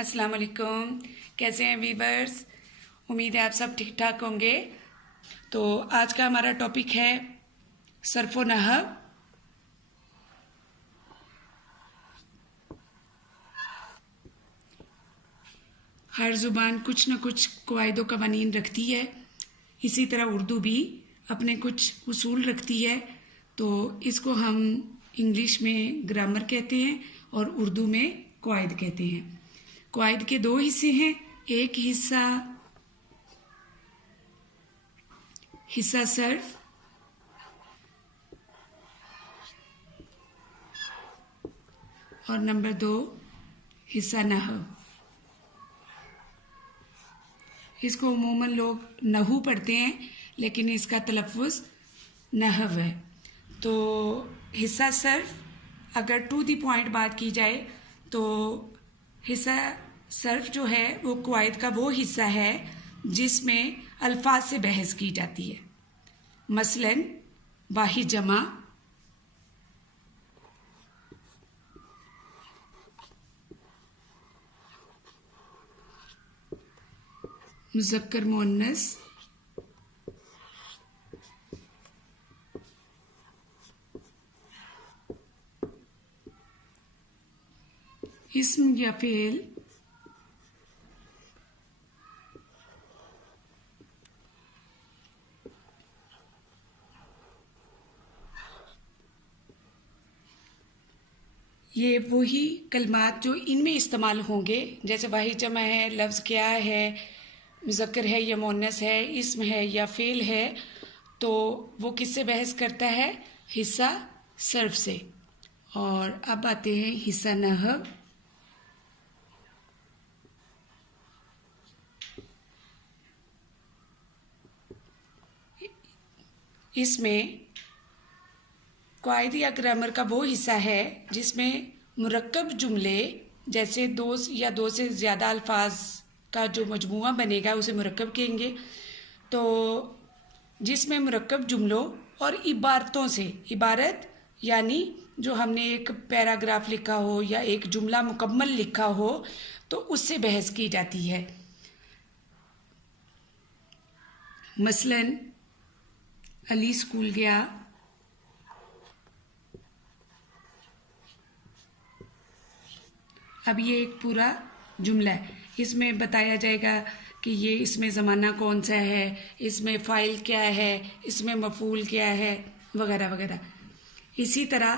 अस्सलाम वालेकुम। कैसे हैं वीवर्स? उम्मीद है आप सब ठीक ठाक होंगे। तो आज का हमारा टॉपिक है सर्फ व नहव। हर ज़ुबान कुछ न कुछ क़वाइद व क़वानीन रखती है, इसी तरह उर्दू भी अपने कुछ उसूल रखती है। तो इसको हम इंग्लिश में ग्रामर कहते हैं और उर्दू में क़वाइद कहते हैं। क़वाइद के दो हिस्से हैं, एक हिस्सा सर्फ और नंबर 2 हिस्सा नहव। इसको उमूमन लोग नहू पढ़ते हैं, लेकिन इसका तलफ़्फ़ुज़ नहव है। तो हिस्सा सर्फ, अगर टू द पॉइंट बात की जाए तो हिस्सा सर्फ जो है वो क़वाइद का वो हिस्सा है जिसमें अल्फाज से बहस की जाती है। मसलन वाहिद जमा, मुज़क्कर मुअन्नस, इस्म या फ़ेल, ये वही कलमात जो इनमें इस्तेमाल होंगे। जैसे वाहिद जमा है, लफ्ज़ क्या है, मुज़क्कर है या मुअन्नस है, इस्म है या फ़ेल है, तो वो किससे बहस करता है? हिस्सा सर्फ से। और अब आते हैं हिस्सा नहव। इसमें क़वाइद या ग्रामर का वो हिस्सा है जिसमें मुरक्कब जुमले, जैसे दो या दो से ज़्यादा अल्फाज का जो मजमुआ बनेगा उसे मुरक्कब कहेंगे। तो जिसमें मुरक्कब जुमलों और इबारतों से, इबारत यानी जो हमने एक पैराग्राफ लिखा हो या एक जुमला मुकम्मल लिखा हो तो उससे बहस की जाती है। मसलन अली स्कूल गया, अब ये एक पूरा जुमला है, इसमें बताया जाएगा कि ये इसमें ज़माना कौन सा है, इसमें फ़ाइल क्या है, इसमें मफ़ूल क्या है, वगैरह वगैरह। इसी तरह